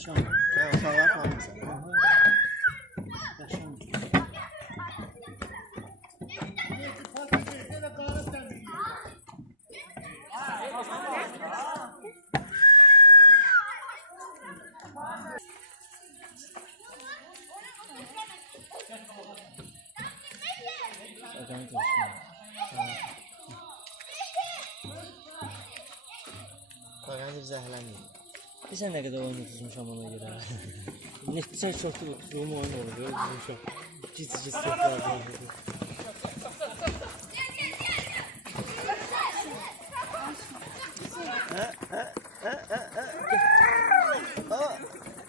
Yaşam. Uşaqlar tanımırsan. Yaşam. Adam koşma. Qayancı zəhləmir. Bilirsən nə qədər oyun tutmuşam ona görə. Neçə çox tutduğum oyun oldu, tutmuşam. Gic-gic səhvlər oldu.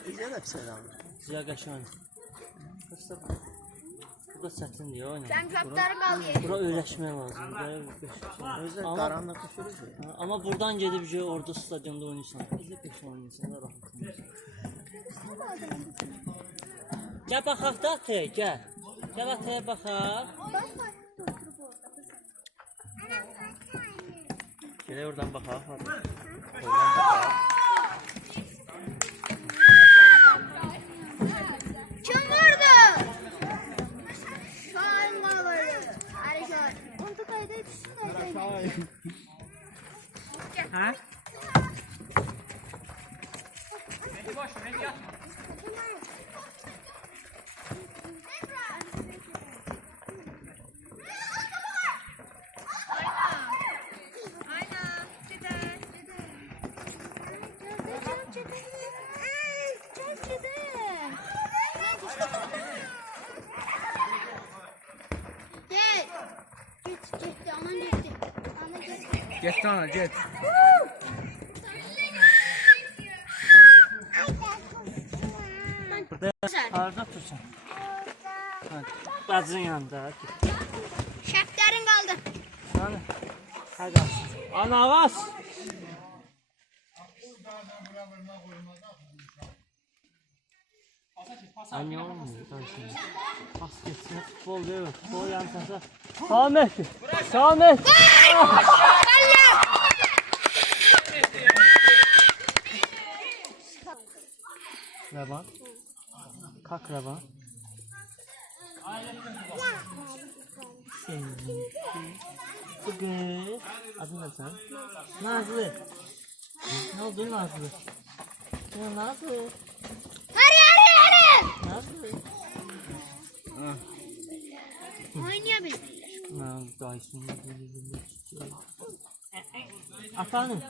Bizə də pis adamdır. Ziya qəşəng. Bu da çətindir ya oynamaq. Sən köpləri qalıyor. Bura öyrəşmək lazımdır. Özü qaranlıq düşürür. Amma buradan gedib orada stadionda oynayırsan. Bizə qəşəng oynayırsan, rahat. Gəl baxaq da ataya, gəl. Gəl ataya baxaq. Gəl oradan baxaq. Oradan baxaq. Kim vurdu? Şahin qalırdı. Hadi Şahin. Onu kayda düşsün kayda. Ha? Get ana get. Burada harda otursan? Bacının yanında. Şəftərin qaldı. Hani? Hadi. Ana avaz. Anne olmuyor. Pas geçsin. Futbol değil mi? Futbol yansasa. Samet. Samet. Revan. Kalk Revan. Bugün. Adın ne sen? Nazlı. Ne oldu Nazlı? Ya Nazlı. Hadi. Nazlı. Oynayabilir. Nazlı dayısını. Efendim.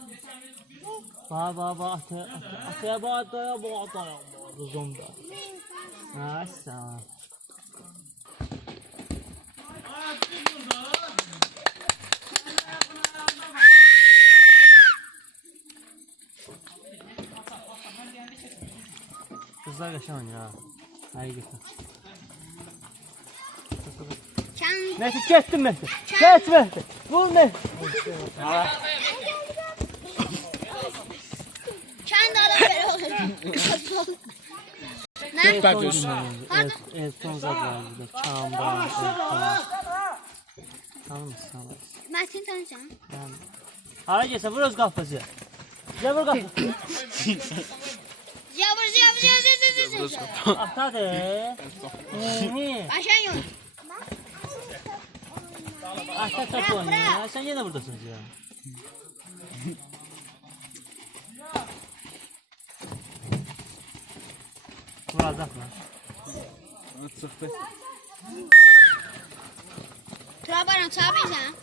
Baba ataya baba zomba. Neyse. Kızlar kaçamayın ya. Hayır gitme. Neyse kestim Mehdi. Kes Mehdi. Vur Mehdi. Kendi adam olur. Ne? Elton Zad var burada. Çambar. Tamam mı? Metin tanısan. Hara gelsə vur öz qapısı. Gəl vur qapısı. Yavur. Ata de. Aşağı yol. Ata top oynuyor. Sen yenə buradasınız ya. Vuracaqlar. Çıxdı. Trabaran çağırırsan.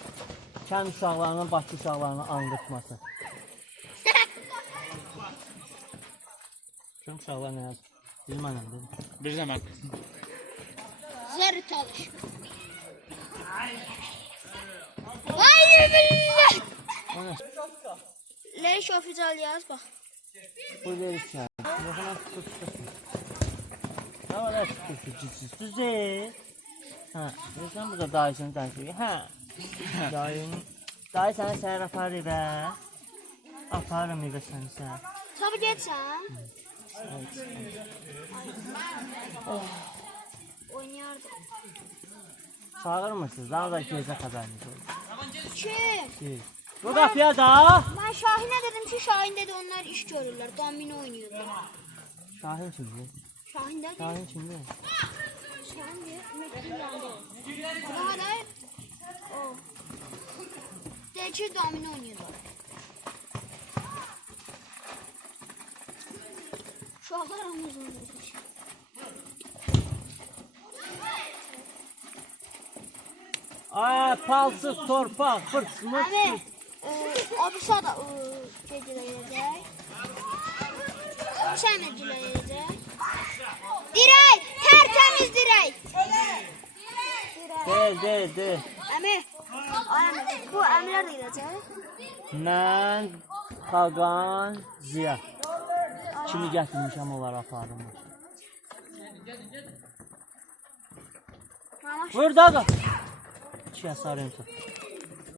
Kənd uşaqlarının Bakı uşaqlarını anqırtması. Kənd uşaqlar nə yazır? Bilmənəm dedim. Bir zaman. Zerri çalış. Hayır billah. O nə? Leş ofical yaz bak. Bu verir ki. Yoxuna tutuşsun. Ne var ya tutuşsun? Düzey. Ha, sen burada dayısını tanışıyor. Ha. Dayı sana səhər aparır be. Aparım evə səni səhər. Tabii geçsen. Oynardım. Çağırmırsınız, daha da gecə xəbəriniz olur. Kim? Bu qapıya da. Ben Şahin'e dedim ki Şahin dedi onlar iş görürler. Domino oynuyorlar. Şahin kimdir? Şahin'de değil. Şahin kimdir? Şahin diye Mekke'nin yanında. Daha da o. Delçi domino oynuyorlar. Uşaqlar Amazon olmuş. Ay palsız torpaq fırsmız. Abi, Abisa da geceləyəcək. Çəməciləyəcək. Dirək, tərtəmiz dirək. De. Əmi, bu əmlər də gedəcək. Mən Xaqan Ziya. Kimi gətirmişəm onları apardım. Mamaş, Buyur da. İki sarayım.